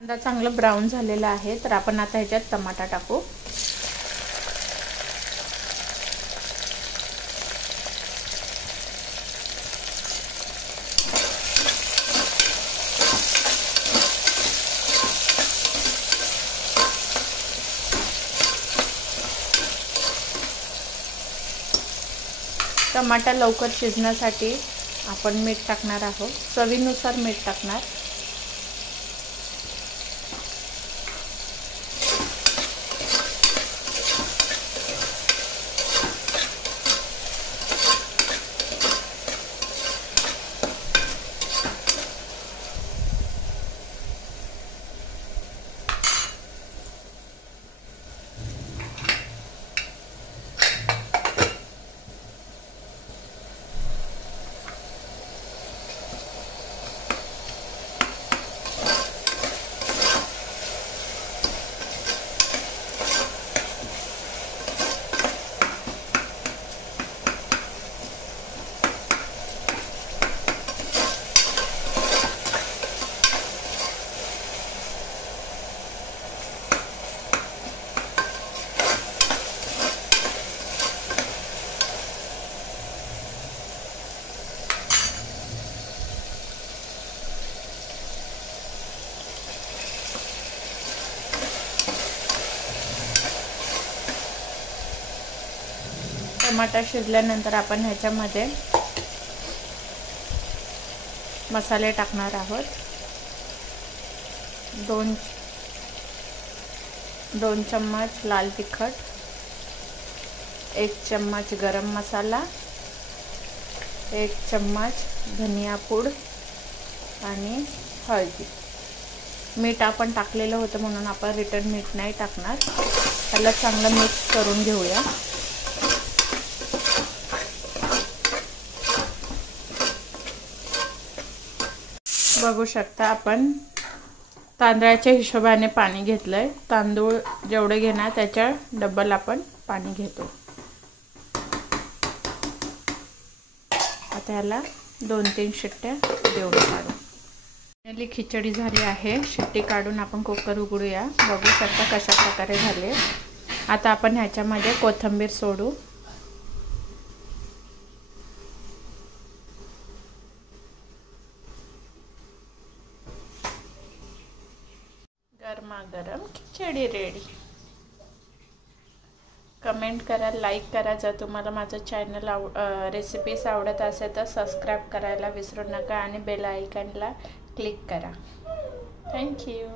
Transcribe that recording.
कांदा चांगला ब्राऊन झालेला आहे, तर आपण आता ह्याच्यात टमाटा टाकू। टमाटा लवकर शिजण्यासाठी आपण मीठ टाकणार आहोत, चवीनुसार मीठ टाकणार। टमाटा शिजल्यानंतर आपण ह्याच्यामध्ये मसाले टाकणार आहोत। दोन चम्मच लाल तिखट, 1 चम्मच गरम मसाला, 1 चम्मच धनिया पूड आणि हळदी। मीठ आपण टाकलेलं होतं म्हणून आपण रिटर्न मीठ नाही टाकणार। त्याला चांगलं मिक्स करून घेऊया। बघू शकता आपण तांदळाच्या हिशोबाने पाणी घेतलंय। तांदूळ जेवढे घेणार त्याच्या डबल आपण पाणी घेतो। आता याला 2-3 शिट्ट्या देऊन काढू। आपली खिचडी झाली आहे। शिट्टी काढून आपण कुकर उघडूया। बघू शकता कशा प्रकारे झाले। आता आपण ह्याच्यामध्ये कोथिंबीर सोडू। गरमागरम खिचडी रेडी। कमेंट करा, लाईक करा। जर तुम्हाला माझं चॅनल रेसिपीज आवडत असेल तर सबस्क्राईब करायला विसरू नका आणि बेल आयकॉनला क्लिक करा। Thank you.